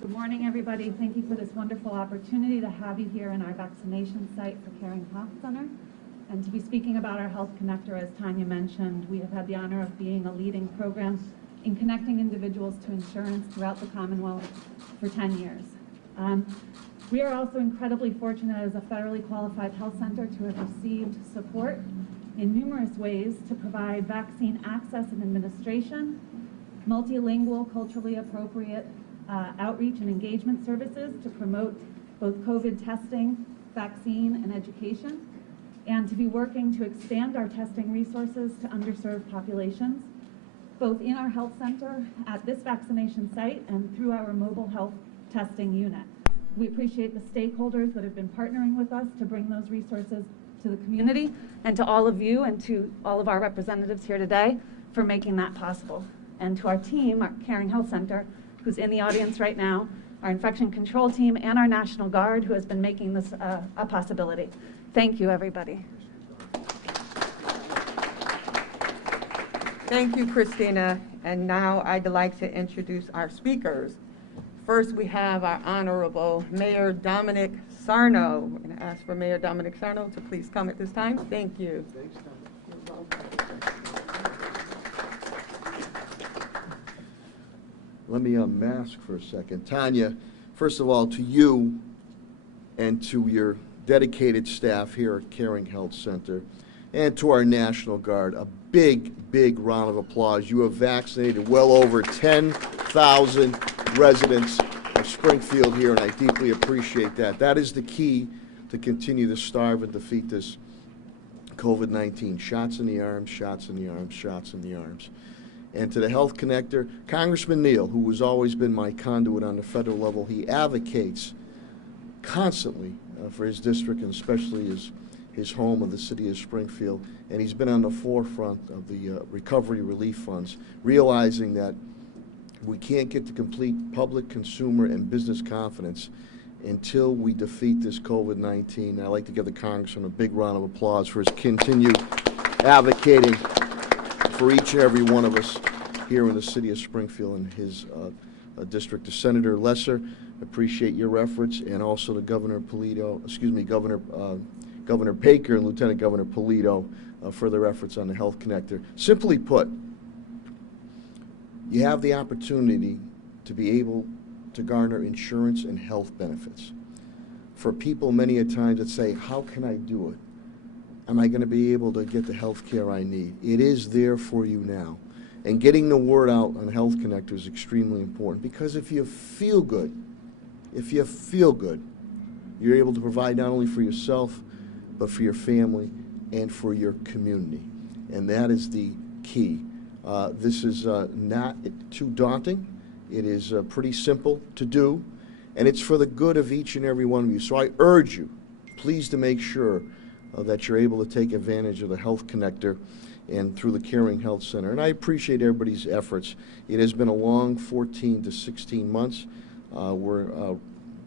Good morning, everybody. Thank you for this wonderful opportunity to have you here in our vaccination site for Caring Health Center and to be speaking about our Health Connector. As Tanya mentioned, we have had the honor of being a leading program in connecting individuals to insurance throughout the Commonwealth for 10 years. We are also incredibly fortunate as a federally qualified health center to have received support in numerous ways to provide vaccine access and administration, multilingual, culturally appropriate outreach and engagement services to promote both COVID testing, vaccine, and education, and to be working to expand our testing resources to underserved populations, both in our health center, at this vaccination site, and through our mobile health testing unit. We appreciate the stakeholders that have been partnering with us to bring those resources to the community, and to all of you and to all of our representatives here today for making that possible. And to our team, our Caring Health Center, who's in the audience right now, our infection control team, and our National Guard, who has been making this a possibility. Thank you, everybody. Thank you, Christina. And now I'd like to introduce our speakers. First, we have our Honorable Mayor Dominic Sarno. We're going to ask for Mayor Dominic Sarno to please come at this time. Thank you. Thanks, Tom. You're welcome. Let me unmask for a second. Tanya, first of all, to you and to your dedicated staff here at Caring Health Center and to our National Guard, a big, big round of applause. You have vaccinated well over 10,000 residents of Springfield here, and I deeply appreciate that. That is the key to continue to starve and defeat this COVID-19. Shots in the arms, shots in the arms, shots in the arms. And to the Health Connector, Congressman Neal, who has always been my conduit on the federal level, he advocates constantly for his district and especially his home of the city of Springfield. And he's been on the forefront of the recovery relief funds, realizing that we can't get to complete public, consumer, and business confidence until we defeat this COVID-19. I'd like to give the Congressman a big round of applause for his continued advocating for each and every one of us here in the city of Springfield and his district. To Senator Lesser, appreciate your efforts, and also to Governor Governor Baker and Lieutenant Governor Polito for their efforts on the Health Connector. Simply put, you have the opportunity to be able to garner insurance and health benefits. For people many a times that say, how can I do it? Am I going to be able to get the health care I need? It is there for you now. And getting the word out on Health Connector is extremely important, because if you feel good, you're able to provide not only for yourself, but for your family and for your community. And that is the key. This is not too daunting. It is pretty simple to do, and it's for the good of each and every one of you. So I urge you, please, to make sure that you're able to take advantage of the Health Connector and through the Caring Health Center. And I appreciate everybody's efforts. It has been a long 14 to 16 months. We're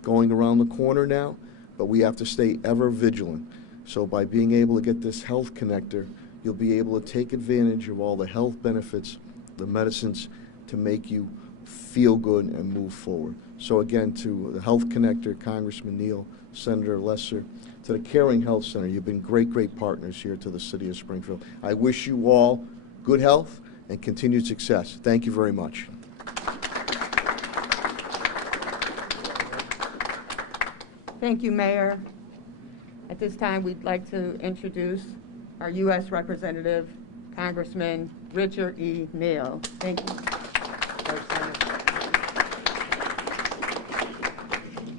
going around the corner now, but we have to stay ever vigilant. So by being able to get this Health Connector, you'll be able to take advantage of all the health benefits, the medicines, to make you feel good and move forward. So again, to the Health Connector, Congressman Neal, Senator Lesser, to the Caring Health Center, you've been great, great partners here to the city of Springfield. I wish you all good health and continued success. Thank you very much. Thank you, Mayor. At this time, we'd like to introduce our U.S. Representative, Congressman Richard E. Neal. Thank you.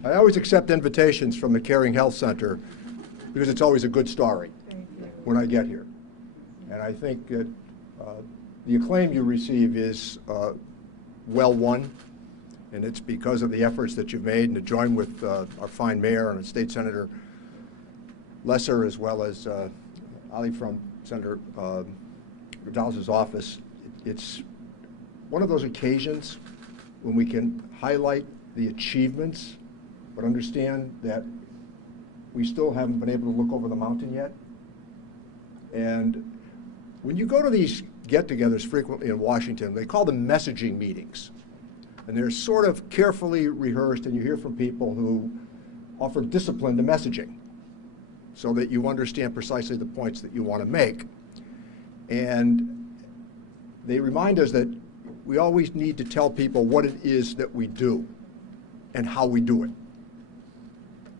I always accept invitations from the Caring Health Center because it's always a good story when I get here. And I think that the acclaim you receive is well won, and it's because of the efforts that you've made, and to join with our fine mayor and State Senator Lesser, as well as Ali from Senator Gonzalez's office. It's one of those occasions when we can highlight the achievements, but understand that we still haven't been able to look over the mountain yet. And when you go to these get-togethers frequently in Washington, they call them messaging meetings. And they're sort of carefully rehearsed, and you hear from people who offer discipline to messaging so that you understand precisely the points that you want to make. And they remind us that we always need to tell people what it is that we do and how we do it.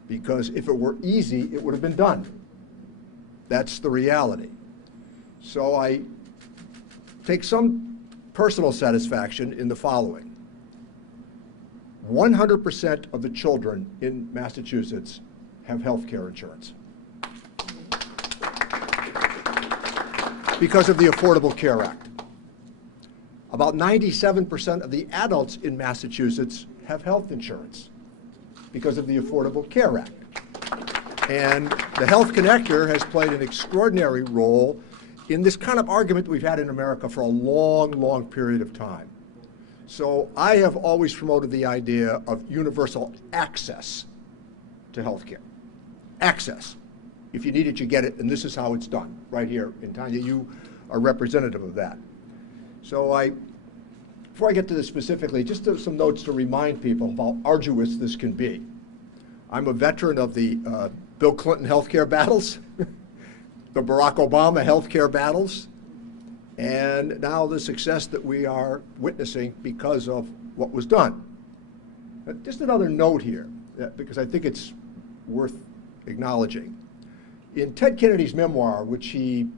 Because if it were easy, it would have been done. That's the reality. So I take some personal satisfaction in the following. 100% of the children in Massachusetts have health care insurance because of the Affordable Care Act. About 97% of the adults in Massachusetts have health insurance because of the Affordable Care Act. And the Health Connector has played an extraordinary role in this kind of argument that we've had in America for a long, long period of time. So I have always promoted the idea of universal access to health care. Access. If you need it, you get it, and this is how it's done, right here. And Tanya, you are representative of that. So before I get to this specifically, just some notes to remind people of how arduous this can be. I'm a veteran of the Bill Clinton healthcare battles, the Barack Obama healthcare battles, and now the success that we are witnessing because of what was done. Just another note here, because I think it's worth acknowledging. In Ted Kennedy's memoir, which he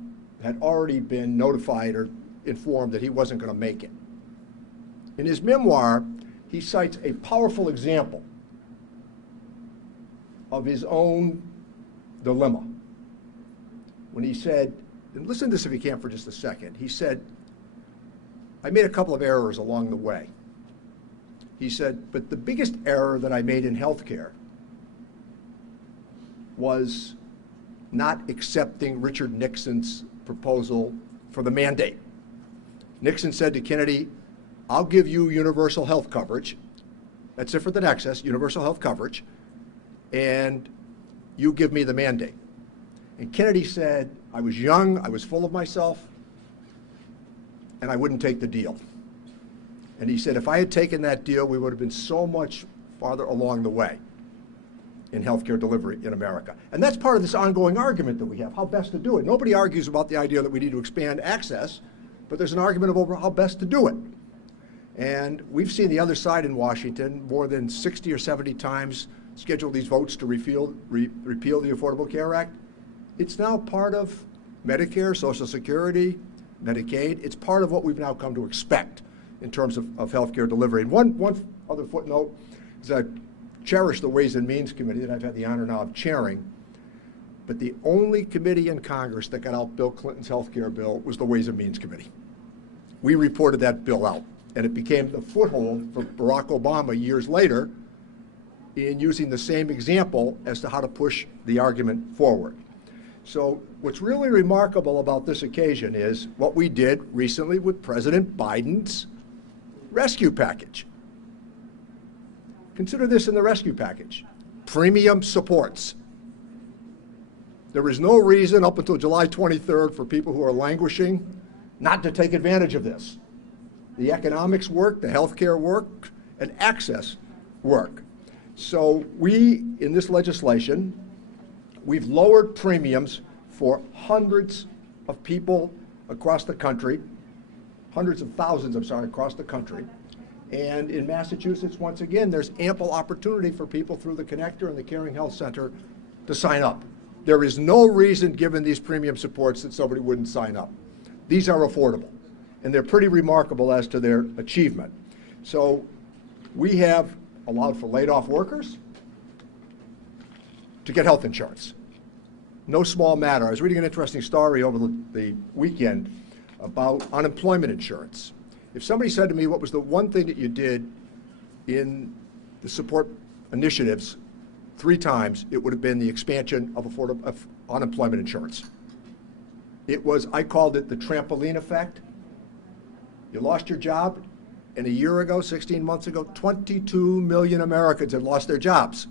had already been notified or informed that he wasn't going to make it, in his memoir, he cites a powerful example of his own dilemma when he said, and listen to this if you can for just a second. He said, I made a couple of errors along the way. He said, but the biggest error that I made in healthcare was not accepting Richard Nixon's proposal for the mandate. Nixon said to Kennedy, I'll give you universal health coverage. That's different than excess, universal health coverage, and you give me the mandate. And Kennedy said, I was young, I was full of myself, and I wouldn't take the deal. And he said, if I had taken that deal, we would have been so much farther along the way in healthcare delivery in America. And that's part of this ongoing argument that we have, how best to do it. Nobody argues about the idea that we need to expand access, but there's an argument over how best to do it. And we've seen the other side in Washington more than 60 or 70 times schedule these votes to repeal the Affordable Care Act. It's now part of Medicare, Social Security, Medicaid. It's part of what we've now come to expect in terms of healthcare delivery. And one other footnote is I cherish the Ways and Means Committee that I've had the honor now of chairing. But the only committee in Congress that got out Bill Clinton's healthcare bill was the Ways and Means Committee. We reported that bill out, and it became the foothold for Barack Obama years later in using the same example as to how to push the argument forward. So what's really remarkable about this occasion is what we did recently with President Biden's rescue package. Consider this in the rescue package. Premium supports. There is no reason up until July 23rd for people who are languishing not to take advantage of this. The economics work, the healthcare work, and access work. So we, in this legislation, we've lowered premiums for hundreds of people across the country, hundreds of thousands, across the country. And in Massachusetts, once again, there's ample opportunity for people through the Connector and the Caring Health Center to sign up. There is no reason, given these premium supports, that somebody wouldn't sign up. These are affordable, and they're pretty remarkable as to their achievement. So we have allowed for laid-off workers to get health insurance. No small matter. I was reading an interesting story over the weekend about unemployment insurance. If somebody said to me, what was the one thing that you did in the support initiatives 3 times, it would have been the expansion of unemployment insurance. It was, I called it the trampoline effect. You lost your job, and a year ago, 16 months ago, 22 million Americans had lost their jobs.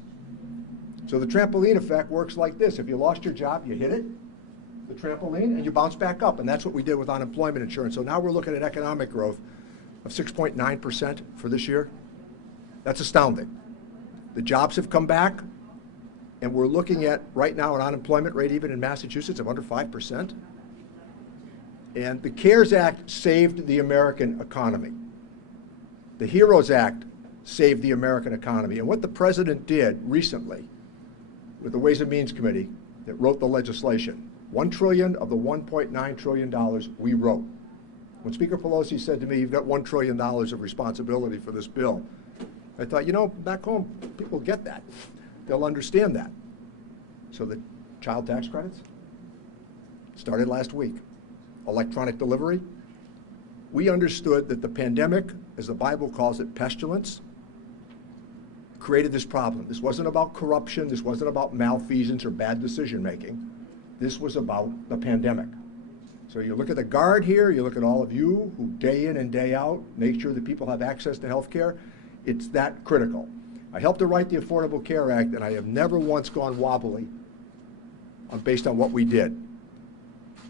So the trampoline effect works like this. If you lost your job, you hit it, the trampoline, and you bounce back up. And that's what we did with unemployment insurance. So now we're looking at economic growth of 6.9% for this year. That's astounding. The jobs have come back, and we're looking at, right now, an unemployment rate even in Massachusetts of under 5%. And the CARES Act saved the American economy. The HEROES Act saved the American economy. And what the president did recently with the Ways and Means Committee that wrote the legislation, $1 trillion of the $1.9 trillion we wrote. When Speaker Pelosi said to me, you've got $1 trillion of responsibility for this bill, I thought, you know, back home, people get that. They'll understand that. So the child tax credits started last week. Electronic delivery. We understood that the pandemic, as the Bible calls it, pestilence, created this problem. This wasn't about corruption. This wasn't about malfeasance or bad decision making. This was about the pandemic. So you look at the Guard here, you look at all of you who day in and day out make sure that people have access to health care. It's that critical. I helped to write the Affordable Care Act, and I have never once gone wobbly based on what we did.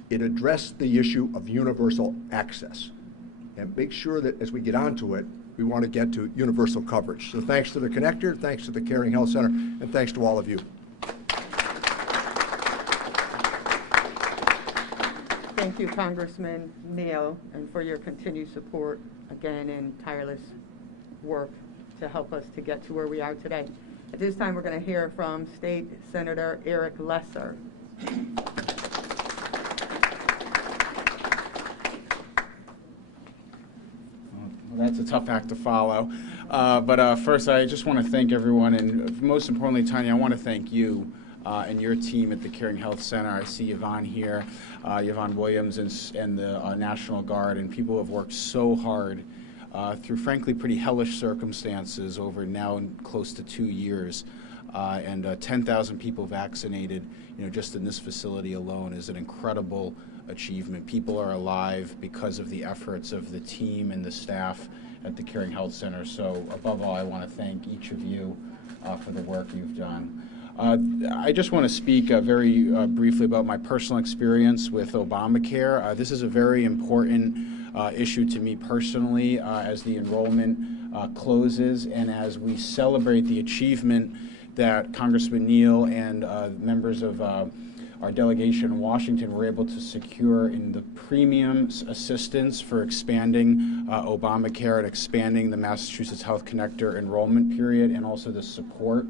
It addressed the issue of universal access and make sure that as we get onto it, we want to get to universal coverage. So thanks to the Connector, thanks to the Caring Health Center, and thanks to all of you. Thank you, Congressman Neal, and for your continued support, again, in tireless work to help us to get to where we are today. At this time, we're going to hear from State Senator Eric Lesser. Well, that's a tough act to follow. But first, I just want to thank everyone, and most importantly, Tanya, I want to thank you and your team at the Caring Health Center. I see Yvonne here, Yvonne Williams, and the National Guard, and people who have worked so hard through, frankly, pretty hellish circumstances over now close to 2 years. And 10,000 people vaccinated, just in this facility alone is an incredible achievement. People are alive because of the efforts of the team and the staff at the Caring Health Center. So above all, I want to thank each of you for the work you've done. I just want to speak very briefly about my personal experience with Obamacare. This is a very important issue to me personally as the enrollment closes and as we celebrate the achievement that Congressman Neal and members of our delegation in Washington were able to secure in the premium assistance for expanding Obamacare and expanding the Massachusetts Health Connector enrollment period, and also the support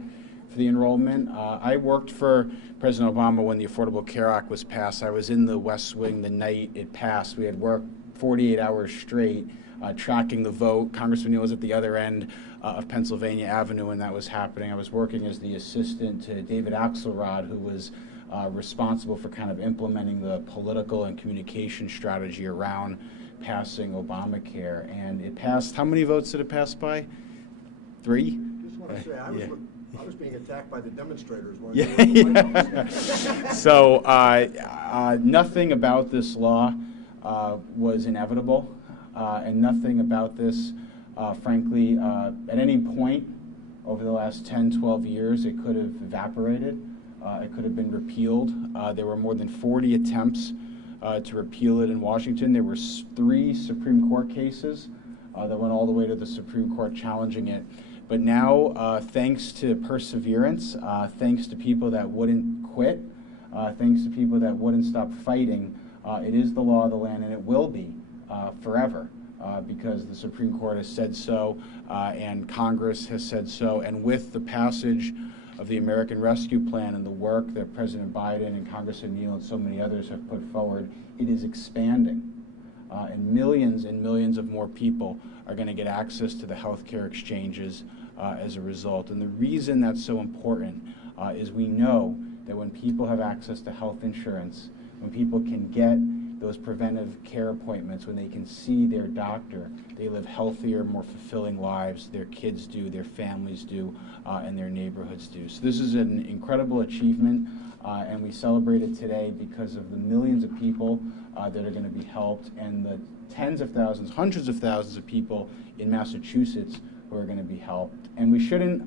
for the enrollment. I worked for President Obama when the Affordable Care Act was passed. I was in the West Wing the night it passed. We had worked 48 hours straight tracking the vote. Congressman Neal was at the other end of Pennsylvania Avenue when that was happening. I was working as the assistant to David Axelrod, who was responsible for kind of implementing the political and communication strategy around passing Obamacare. And it passed, how many votes did it pass by? 3? Just want to say, I was being attacked by the demonstrators. Yeah. So nothing about this law was inevitable, and nothing about this, frankly, at any point over the last 10, 12 years, it could have evaporated. It could have been repealed. There were more than 40 attempts to repeal it in Washington. There were 3 Supreme Court cases that went all the way to the Supreme Court challenging it. But now, thanks to perseverance, thanks to people that wouldn't quit, thanks to people that wouldn't stop fighting, it is the law of the land, and it will be forever because the Supreme Court has said so, and Congress has said so. And with the passage of the American Rescue Plan and the work that President Biden and Congressman Neal and so many others have put forward, it is expanding. And millions of more people are going to get access to the healthcare exchanges as a result. And the reason that's so important is we know that when people have access to health insurance, when people can get those preventive care appointments, when they can see their doctor, they live healthier, more fulfilling lives. Their kids do, their families do, and their neighborhoods do. So this is an incredible achievement, and we celebrate it today because of the millions of people that are going to be helped, and the tens of thousands, hundreds of thousands of people in Massachusetts who are going to be helped. And we shouldn't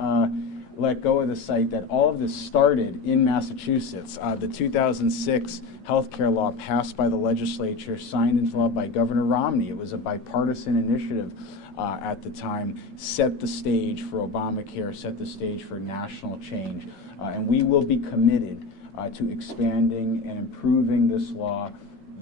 let go of the sight that all of this started in Massachusetts. The 2006 healthcare law passed by the legislature, signed into law by Governor Romney. It was a bipartisan initiative at the time, set the stage for Obamacare, set the stage for national change. And we will be committed to expanding and improving this law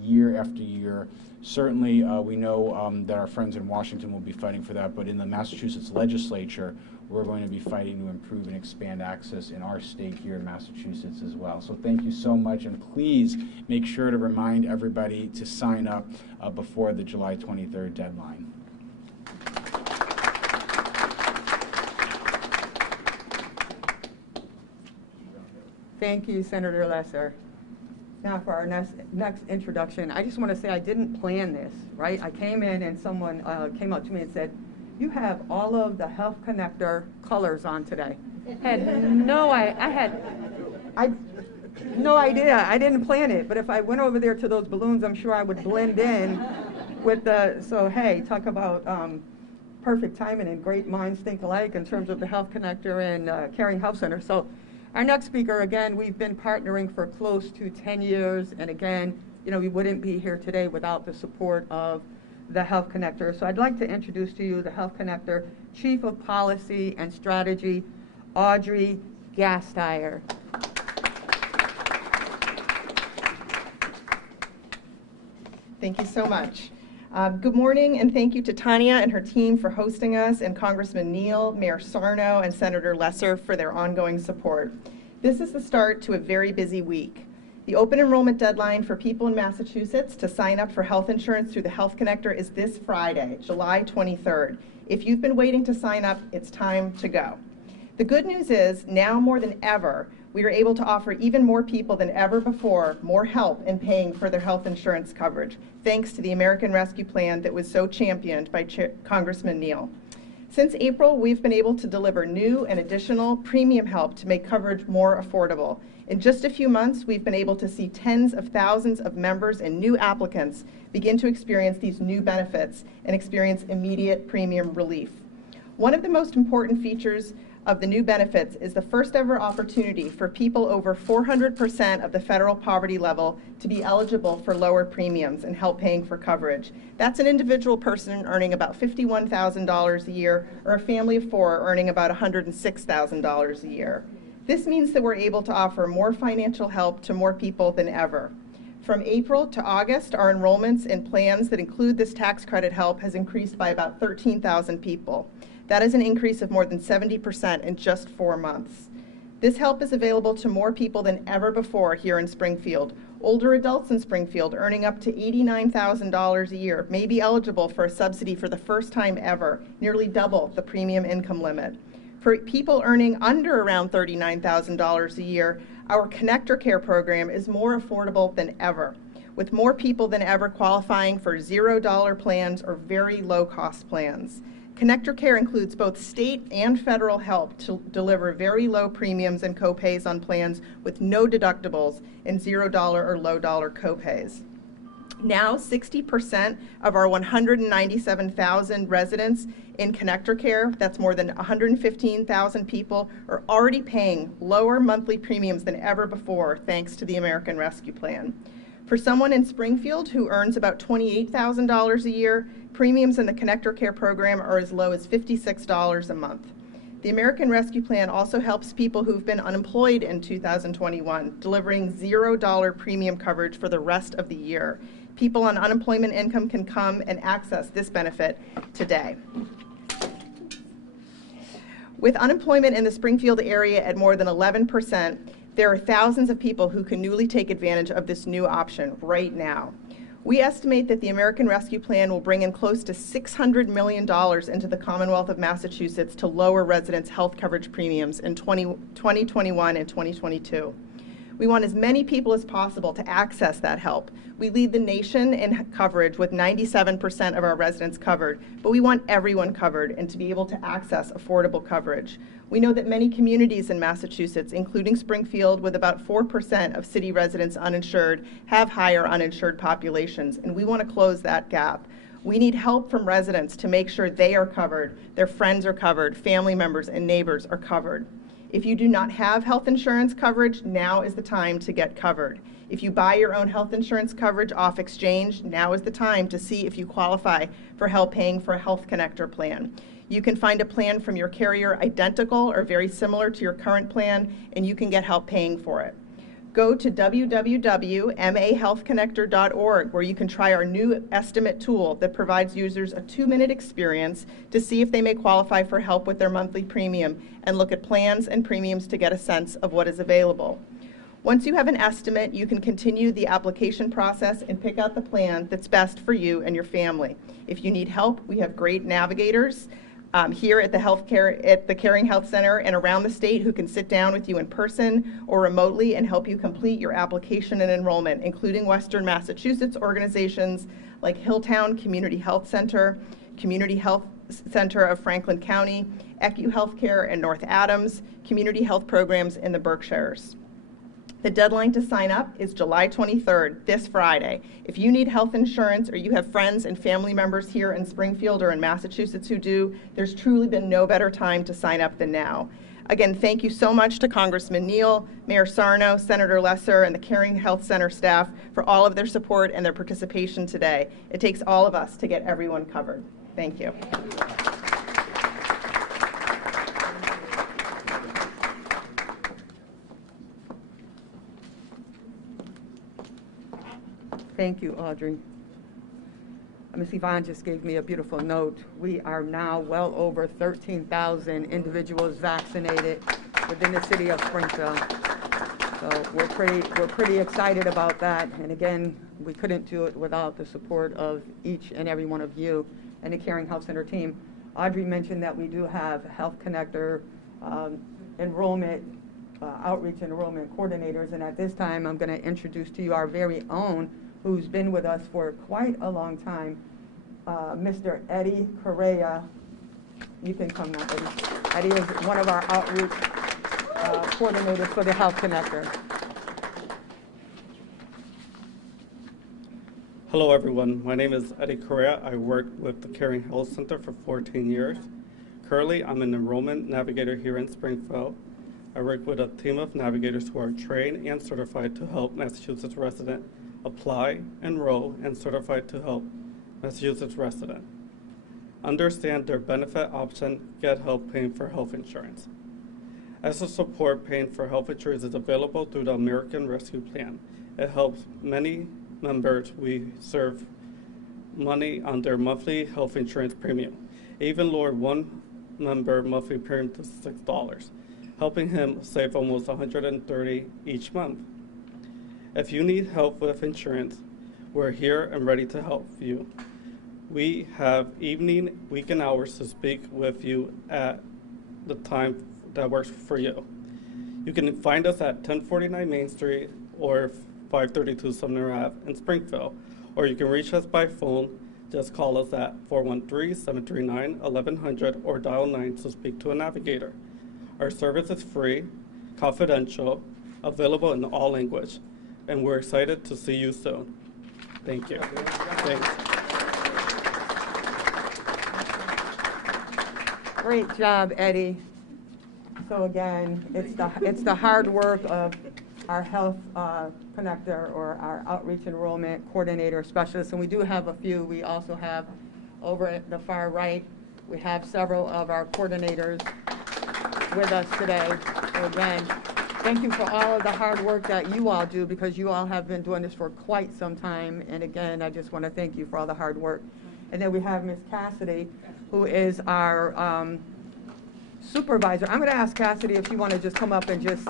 year after year. Certainly, we know that our friends in Washington will be fighting for that, but in the Massachusetts legislature, we're going to be fighting to improve and expand access in our state here in Massachusetts as well. So thank you so much, and please make sure to remind everybody to sign up before the July 23rd deadline. Thank you, Senator Lesser. Now for our next introduction, I just want to say I didn't plan this, right? I came in and someone came up to me and said, "You have all of the Health Connector colors on today." I had no idea. I didn't plan it, but if I went over there to those balloons, I'm sure I would blend in with so hey, talk about perfect timing, and great minds think alike in terms of the Health Connector and Caring Health Center. So our next speaker, again, we've been partnering for close to 10 years, and again, we wouldn't be here today without the support of the Health Connector. So I'd like to introduce to you the Health Connector Chief of Policy and Strategy, Audrey Gasteyer. Thank you so much. Good morning, and thank you to Tanya and her team for hosting us, and Congressman Neal, Mayor Sarno, and Senator Lesser for their ongoing support. This is the start to a very busy week. The open enrollment deadline for people in Massachusetts to sign up for health insurance through the Health Connector is this Friday, July 23rd. If you've been waiting to sign up, it's time to go. The good news is, now more than ever, we are able to offer even more people than ever before more help in paying for their health insurance coverage, thanks to the American Rescue Plan that was so championed by Congressman Neal. Since April, we've been able to deliver new and additional premium help to make coverage more affordable. In just a few months, we've been able to see tens of thousands of members and new applicants begin to experience these new benefits and experience immediate premium relief. One of the most important features of the new benefits is the first ever opportunity for people over 400% of the federal poverty level to be eligible for lower premiums and help paying for coverage. That's an individual person earning about $51,000 a year, or a family of four earning about $106,000 a year. This means that we're able to offer more financial help to more people than ever. From April to August, our enrollments in plans that include this tax credit help has increased by about 13,000 people. That is an increase of more than 70% in just 4 months. This help is available to more people than ever before here in Springfield. Older adults in Springfield earning up to $89,000 a year may be eligible for a subsidy for the first time ever, nearly double the premium income limit. For people earning under around $39,000 a year, our Connector Care program is more affordable than ever, with more people than ever qualifying for $0 plans or very low-cost plans. Connector Care includes both state and federal help to deliver very low premiums and copays on plans with no deductibles and $0 or low dollar copays. Now, 60% of our 197,000 residents in Connector Care, that's more than 115,000 people, are already paying lower monthly premiums than ever before, thanks to the American Rescue Plan. For someone in Springfield who earns about $28,000 a year, premiums in the Connector Care program are as low as $56 a month. The American Rescue Plan also helps people who've been unemployed in 2021, delivering $0 premium coverage for the rest of the year. People on unemployment income can come and access this benefit today. With unemployment in the Springfield area at more than 11%, there are thousands of people who can newly take advantage of this new option right now. We estimate that the American Rescue Plan will bring in close to $600 million into the Commonwealth of Massachusetts to lower residents' health coverage premiums in 2021 and 2022. We want as many people as possible to access that help. We lead the nation in coverage with 97% of our residents covered, but we want everyone covered and to be able to access affordable coverage. We know that many communities in Massachusetts, including Springfield, with about 4% of city residents uninsured, have higher uninsured populations, and we want to close that gap. We need help from residents to make sure they are covered, their friends are covered, family members and neighbors are covered. If you do not have health insurance coverage, now is the time to get covered. If you buy your own health insurance coverage off exchange, now is the time to see if you qualify for help paying for a Health Connector plan. You can find a plan from your carrier identical or very similar to your current plan, and you can get help paying for it. Go to www.mahealthconnector.org, where you can try our new estimate tool that provides users a 2-minute experience to see if they may qualify for help with their monthly premium and look at plans and premiums to get a sense of what is available. Once you have an estimate, you can continue the application process and pick out the plan that's best for you and your family. If you need help, we have great navigators here at the Caring Health Center and around the state who can sit down with you in person or remotely and help you complete your application and enrollment, including Western Massachusetts organizations like Hilltown Community Health Center, Community Health Center of Franklin County, ECU Healthcare and North Adams, community health programs in the Berkshires. The deadline to sign up is July 23rd, this Friday. If you need health insurance or you have friends and family members here in Springfield or in Massachusetts who do, there's truly been no better time to sign up than now. Again, thank you so much to Congressman Neal, Mayor Sarno, Senator Lesser, and the Caring Health Center staff for all of their support and their participation today. It takes all of us to get everyone covered. Thank you. Thank you, Audrey. Ms. Yvonne just gave me a beautiful note. We are now well over 13,000 individuals vaccinated within the city of Springfield. So we're pretty excited about that. And again, we couldn't do it without the support of each and every one of you and the Caring Health Center team. Audrey mentioned that we do have Health Connector enrollment, outreach enrollment coordinators. And at this time, I'm going to introduce to you our very own, who's been with us for quite a long time, Mr. Eddie Correa. You can come now, Eddie. Eddie is one of our outreach coordinators for the Health Connector. Hello everyone, my name is Eddie Correa. I worked with the Caring Health Center for 14 years. Currently, I'm an enrollment navigator here in Springfield. I work with a team of navigators who are trained and certified to help Massachusetts residents apply, enroll, and certified to help Massachusetts residents understand their benefit option, get help paying for health insurance. As a support, paying for health insurance is available through the American Rescue Plan. It helps many members we serve money on their monthly health insurance premium. It even lowered one member monthly premium to $6, helping him save almost $130 each month. If you need help with insurance, we're here and ready to help you. We have evening, weekend hours to speak with you at the time that works for you. You can find us at 1049 Main Street or 532 Sumner Ave in Springfield, or you can reach us by phone. Just call us at 413-739-1100 or dial 9 to speak to a navigator. Our service is free, confidential, available in all language, and we're excited to see you soon. Thank you. Thanks. Great job, Eddie. So again, it's the hard work of our health connector or our outreach enrollment coordinator specialist, and we do have a few. We also have over at the far right, we have several of our coordinators with us today. So again, thank you for all of the hard work that you all do, because you all have been doing this for quite some time. And again, I just want to thank you for all the hard work. And then we have Ms. Cassidy, who is our supervisor. I'm going to ask Cassidy if you want to just come up and just,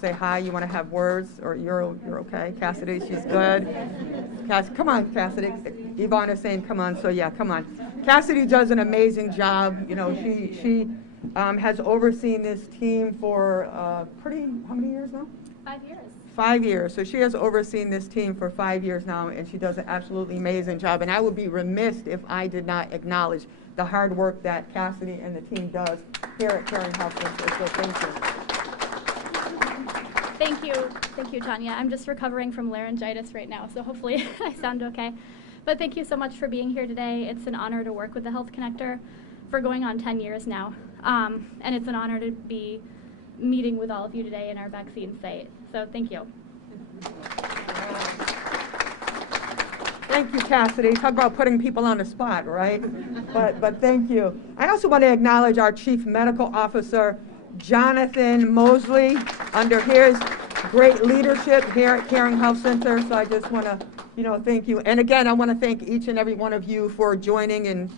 say hi. You want to have words, or you're okay? Cassidy, she's good. Come on, Cassidy. Yvonne is saying come on, so yeah, come on. Cassidy does an amazing job. She has overseen this team for how many years now? 5 years. 5 years. So she has overseen this team for 5 years now, and she does an absolutely amazing job. And I would be remiss if I did not acknowledge the hard work that Cassidy and the team does here at Caring Health Center. So thank you. Thank you, Tanya. I'm just recovering from laryngitis right now, so hopefully I sound okay. But thank you so much for being here today. It's an honor to work with the Health Connector for going on 10 years now. And it's an honor to be meeting with all of you today in our vaccine site. So thank you. Thank you, Cassidy. Talk about putting people on the spot, right? But thank you. I also want to acknowledge our Chief Medical Officer, Jonathan Mosley, under his great leadership here at Caring Health Center. So I just want to, thank you. And again, I want to thank each and every one of you for joining and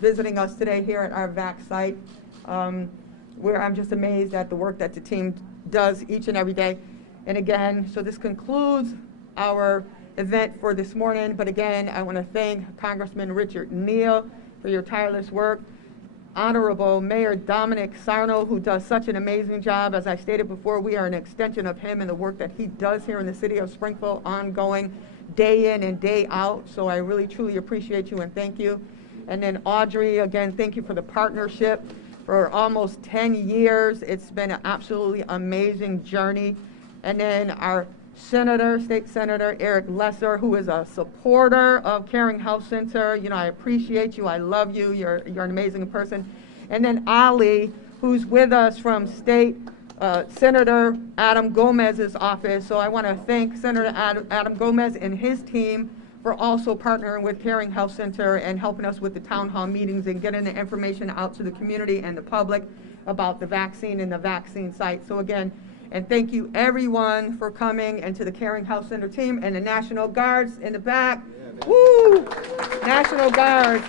visiting us today here at our VAC site, where I'm just amazed at the work that the team does each and every day. And again, so this concludes our event for this morning. But again, I want to thank Congressman Richard Neal for your tireless work. Honorable Mayor Dominic Sarno, who does such an amazing job. As I stated before, we are an extension of him and the work that he does here in the city of Springfield, ongoing, day in and day out. So I really, truly appreciate you and thank you. And then Audrey, again, thank you for the partnership for almost 10 years. It's been an absolutely amazing journey. And then our State Senator Eric Lesser, who is a supporter of Caring Health Center. I appreciate you. I love you. You're an amazing person. And then Ali, who's with us from State Senator Adam Gomez's office. So I want to thank Senator Adam Gomez and his team for also partnering with Caring Health Center and helping us with the town hall meetings and getting the information out to the community and the public about the vaccine and the vaccine site. So again, and thank you everyone for coming, and to the Caring Health Center team and the National Guards in the back. Woo! National Guards.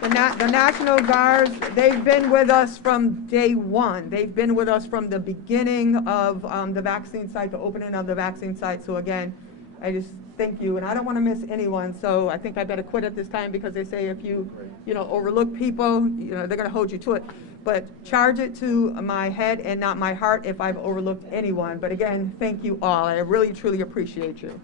The National Guards, they've been with us from day one. They've been with us from the beginning of the vaccine site, the opening of the vaccine site. So again, I just thank you. And I don't want to miss anyone, so I think I better quit at this time, because they say if you overlook people, they're going to hold you to it. But charge it to my head and not my heart if I've overlooked anyone. But again, thank you all. I really, truly appreciate you.